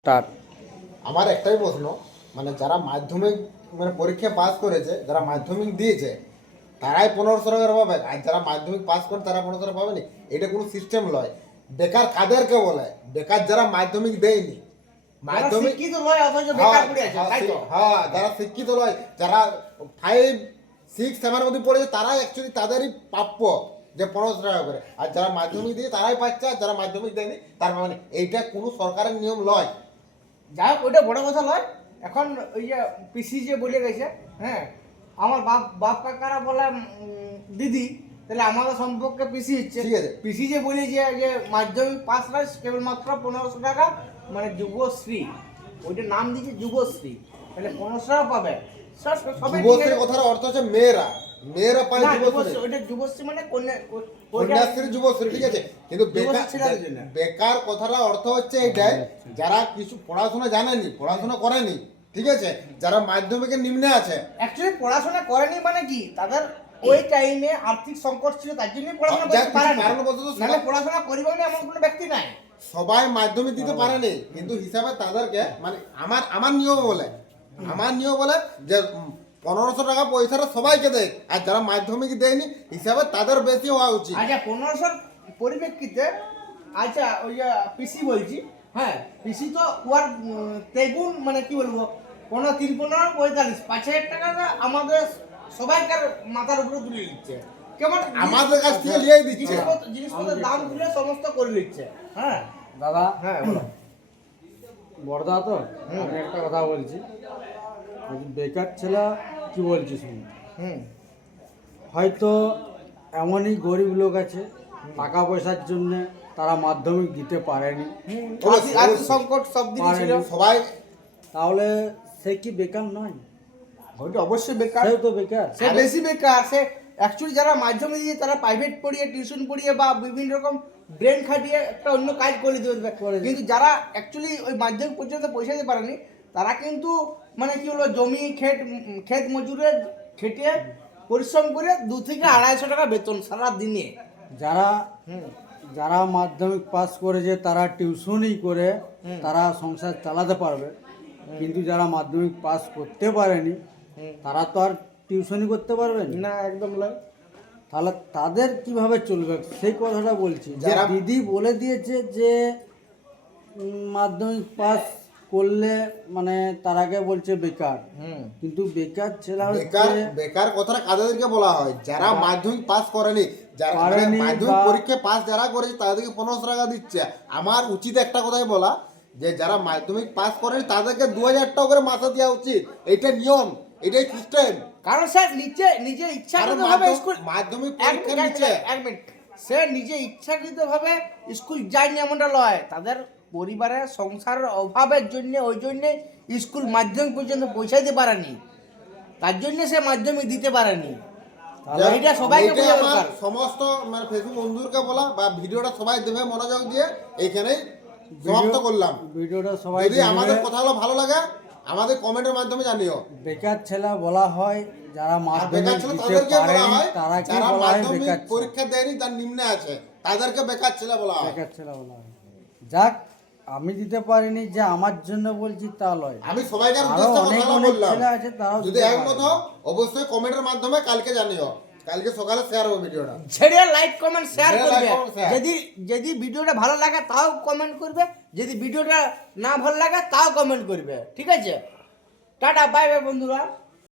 Start আমার একটাই প্রশ্ন মানে যারা মাধ্যমিক মানে পরীক্ষা পাস করেছে যারা মাধ্যমিক দিয়েছে তারাই পনেরোশো টাকা পাবে আর যারা মাধ্যমিক পাস করে তারা পনেরোশো টাকা পাবে না এটা কোনো সিস্টেম নয় বেকার কাদেরকে বলে বেকার যারা মাধ্যমিক দেয়নি। মাধ্যমিক হ্যাঁ, বেকার পড়ে আছে হ্যাঁ, তাই তো? হ্যাঁ যারা শিক্ষিত নয় যারা ফাইভ সিক্স সেভেন মধ্যে পড়েছে তারাই অ্যাকচুয়ালি তাদেরই প্রাপ্য যে পনেরোশো টাকা করে। আর যারা মাধ্যমিক দিয়ে তারাই পাচ্ছে আর যারা মাধ্যমিক দেয়নি তার মানে এইটা কোনো সরকারের নিয়ম নয় যাই হোক ওইটা বড় কথা নয়। এখন ওই যে পিসি যে বলে গেছে হ্যাঁ আমার বাপ বাপ কাকারা বলে দিদি তাহলে আমাদের সম্পর্কে পিসি হচ্ছে। ঠিক আছে। পিসি যে বলে যে যে মাধ্যমিক পাস রাস কেবলমাত্র পনেরোশো টাকা মানে যুবশ্রী ওইটার নাম দিয়েছে যুবশ্রী। তাহলে পনেরোশো টাকা পাবে। যুবশ্রী কথার অর্থ হচ্ছে মেয়েরা। মেয়েরা পায় যুবশ্রী। যুবশ্রী, যুবশ্রী মানে কন্যা কন্যাশ্রী যুবশ্রী ঠিক আছে? কিন্তু বেকার কথাটা অর্থ হচ্ছে এটাই যারা কিছু পড়াশোনা জানেনি পড়াশোনা করেনি ঠিক আছে? যারা মাধ্যমিকের নিম্নে আছে। অ্যাকচুয়ালি পড়াশোনা করেনি মানে কি? তাদের ওই টাইমে আর্থিক সংকট ছিল তার জন্য পড়াশোনা করতে পারেনি। নাহলে পড়াশোনা করিবে না এমন কোনো ব্যক্তি নাই। সবাই মাধ্যমিক দিতে পারেনি কিন্তু হিসাবে তাদেরকে মানে আমার আমার নিয়ম বলে আমার নিয়ম বলে যে পনেরোশো টাকা পয়সাটা সবাইকে দেয়। আর যারা মাধ্যমিক দেয়নি হিসাবে তাদের বেশি হওয়া উচিত। আচ্ছা পনেরোশোর পরিপ্রেক্ষিতে আচ্ছা ওই যে পিসি বলছি হ্যাঁ পিসি তো উম, তেগুন মানে কি বলব পনেরো তিন পনেরো পঁয়তাল্লিশ পাঁচ হাজার টাকাটা আমাদের সবাইকার মাথার উপরে তুলে দিচ্ছে। কেমন আমাদের কাছ থেকে লিয়েই দিচ্ছে। জিনিসপত্র জিনিসপত্রের দাম তুলে সমস্ত করে দিচ্ছে। হ্যাঁ। দাদা হ্যাঁ। বড়দা তো? আমি একটা কথা বলছি, বেকার ছেলে কি বলছি শুনুন হুম। হয়তো এমনই গরিব লোক আছে টাকা পয়সার জন্য তারা মাধ্যমিক দিতে পারেনি। আর্থিক সংকট সব ছিল সবাই তাহলে সে কি বেকার নয়? অবশ্যই বেকার। সেও তো বেকার। সে বেশি বেকার। সে অ্যাকচুয়ালি যারা মাধ্যমিক দিয়ে তারা প্রাইভেট পড়িয়ে টিউশন পড়িয়ে বা বিভিন্ন রকম ব্রেন খাটিয়ে একটা অন্য কাজ করে দিতে কিন্তু যারা অ্যাকচুয়ালি ওই মাধ্যমিক পর্যন্ত পৌঁছাতে পারেনি তারা কিন্তু মানে কি হলো জমি ক্ষেত ক্ষেত মজুরে খেটে পরিশ্রম করে দু থেকে আড়াইশো টাকা বেতন সারা দিনে যারা যারা মাধ্যমিক পাস করেছে তারা টিউশনই করে তারা সংসার চালাতে পারবে। কিন্তু যারা মাধ্যমিক পাস করতে পারেনি তারা তো আর টিউশনই করতে পারবে না। একদম নয়। তাহলে তাদের কীভাবে চলবে? সেই কথাটা বলছি। যারা- দিদি বলে দিয়েছে যে মাধ্যমিক পাস করলে মানে তারাকে বলছে বেকার। হুম। কিন্তু বেকার ছেলে বেকার বেকার কথাটা কাদেরকে বলা হয়? যারা মাধ্যমিক পাস করেনি যারা মানে মাধ্যমিক পরীক্ষা পাস যারা করেছে তাদেরকে পনেরোশো টাকা দিচ্ছে। আমার উচিত একটা কথাই বলা যে যারা মাধ্যমিক পাস করেনি তাদেরকে দু হাজার টাকা করে মাসে দেওয়া উচিত। এটা নিয়ম এটাই সিস্টেম কারণ স্যার নিচে নিজে স্কুল মাধ্যমিক এক পরীক্ষার নিচে। এক মিনিট। সে নিজে ইচ্ছাকৃত ভাবে স্কুল যায়নি এমনটা লয়। তাদের পরিবারের সংসারের অভাবের জন্য ওই জন্য স্কুল মাধ্যমিক পর্যন্ত পৌঁছাইতে পারেনি। তার জন্য সে মাধ্যমিক দিতে পারেনি। এটা সবাইকে এইটাই দরকার। সমস্ত মানে ফেসবুক বন্ধুদেরকে বলা বা ভিডিওটা সবাই দেবে মনোযোগ দিয়ে এইখানেই সমাপ্ত করলাম। ভিডিওটা সবাই যদি। আমাদের কথাগুলো ভালো লাগে আমাদের কমেন্টের মাধ্যমে জানিও। বেকার ছেলে বলা হয় যারা মাধ্যমিক বেকার ছেলে দিতে তাদেরকে বলা তারা কি যারা বলা হয় মাধ্যমিক বেকার পরীক্ষা দেয়নি তার নিম্নে আছে। তাদেরকে বেকার ছেলে বলা হয়। বেকার ছেলে বলা হয়। যাক আমি দিতে পারিনি যে আমার জন্য বলছি তা লয়। আমি সবাইকার উদ্দেশ্যে কথা বললাম। আছে তারাও যদি একমত অবশ্যই কমেন্টের মাধ্যমে কালকে জানিও। কালকে সকালে শেয়ার হবে ভিডিওটা। ছেড়ে লাইক কমেন্ট শেয়ার করবে। যদি যদি ভিডিওটা ভালো লাগে তাও কমেন্ট করবে। যদি ভিডিওটা না ভালো লাগে তাও কমেন্ট করবে। ঠিক আছে? টাটা বাই বাই বন্ধুরা।